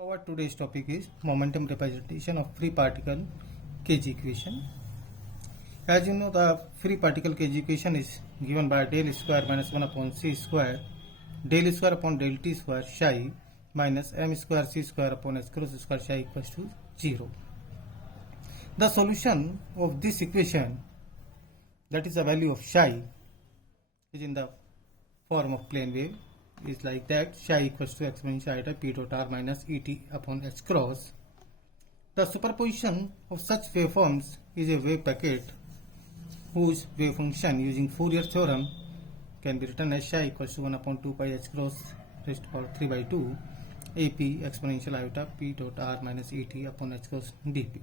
Our today's topic is momentum representation of free particle Kg equation. As you know, the free particle Kg equation is given by del square minus 1 upon c square del square upon del t square psi minus m square c square upon h cross square psi equals to 0. The solution of this equation, that is the value of psi, is in the form of plane wave, is like that: psi equals to exponential iota p dot r minus et upon h cross. The superposition of such waveforms is a wave packet whose wave function using Fourier theorem can be written as psi equals to 1 upon 2 pi h cross raised to power 3 by 2 ap exponential iota p dot r minus et upon h cross dp,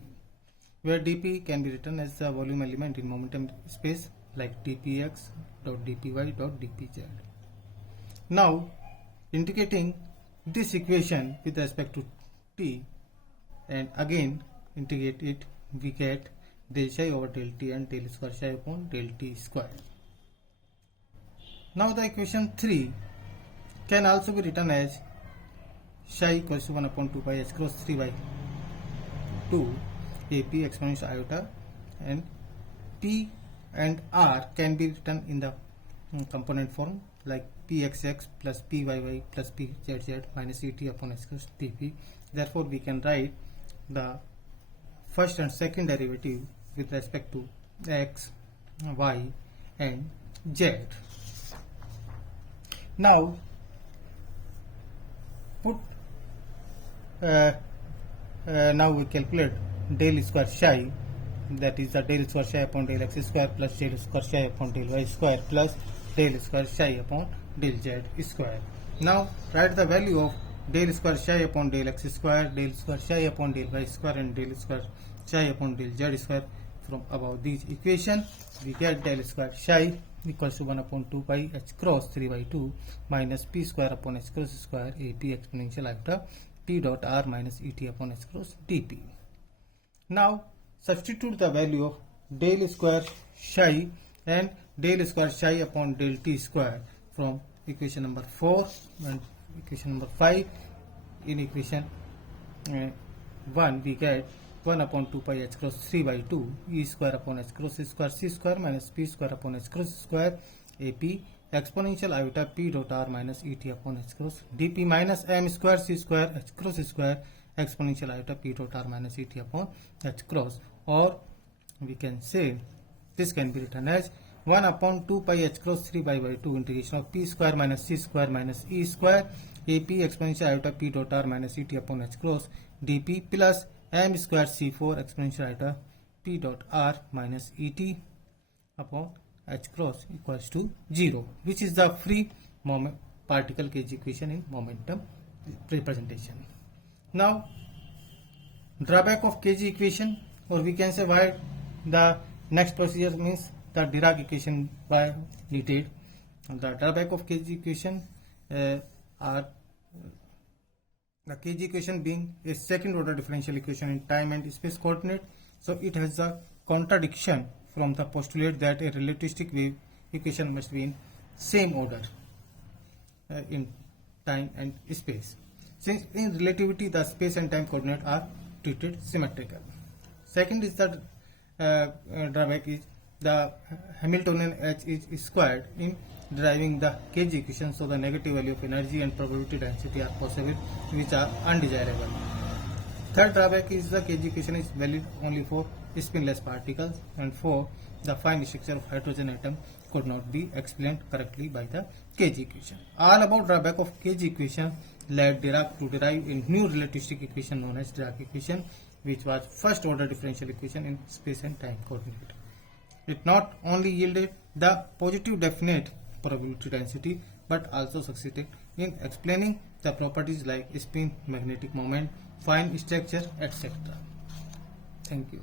where dp can be written as the volume element in momentum space like dpx dot dpy dot dpz. Now, integrating this equation with respect to t and again integrate it, we get del psi over del t and del square psi upon del t square. Now the equation 3 can also be written as psi equals to 1 upon 2 pi h cross 3 by 2 ap exponential iota, and p and r can be written in the component form like pxx plus pyy plus pzz minus et upon h cross dp. Therefore, we can write the first and second derivative with respect to x, y and z. Now, now we calculate del square psi, that is the del square psi upon del x square plus del square psi upon del y square plus del square psi upon del z square. Now write the value of del square psi upon del x square, del square psi upon del y square and del square psi upon del z square. From above these equation, we get del square psi equals to 1 upon 2 pi h cross 3 by 2 minus p square upon h cross square ap exponential iota p dot r minus et upon h cross dp. Now substitute the value of del square psi and del square psi upon del t square from equation number 4 and equation number 5. In equation 1, we get 1 upon 2 pi h cross 3 by 2 e square upon h cross square c square minus p square upon h cross square ap exponential iota p dot r minus et upon h cross dp minus m square c square h cross square exponential iota p dot r minus et upon h cross, or we can say this can be written as 1 upon 2 pi h cross 3 by 2 integration of p square minus c square minus e square ap exponential iota p dot r minus et upon h cross dp plus m square c4 exponential iota p dot r minus et upon h cross equals to 0, which is the free particle Kg equation in momentum representation. Now, drawback of Kg equation, or we can say why the next procedure means the Dirac equation by needed. The drawback of Kg equation are the Kg equation being a second order differential equation in time and space coordinate, so it has a contradiction from the postulate that a relativistic wave equation must be in same order in time and space, since in relativity the space and time coordinate are treated symmetrical. Second is that drawback is the Hamiltonian H is squared in deriving the Kg equation, so the negative value of energy and probability density are possible, which are undesirable. Third drawback is the Kg equation is valid only for spinless particles, and four, the fine structure of hydrogen atom could not be explained correctly by the Kg equation. All about drawback of Kg equation led Dirac to derive a new relativistic equation known as Dirac equation, which was first order differential equation in space and time coordinate. It not only yielded the positive definite probability density, but also succeeded in explaining the properties like spin, magnetic moment, fine structure, etc. Thank you.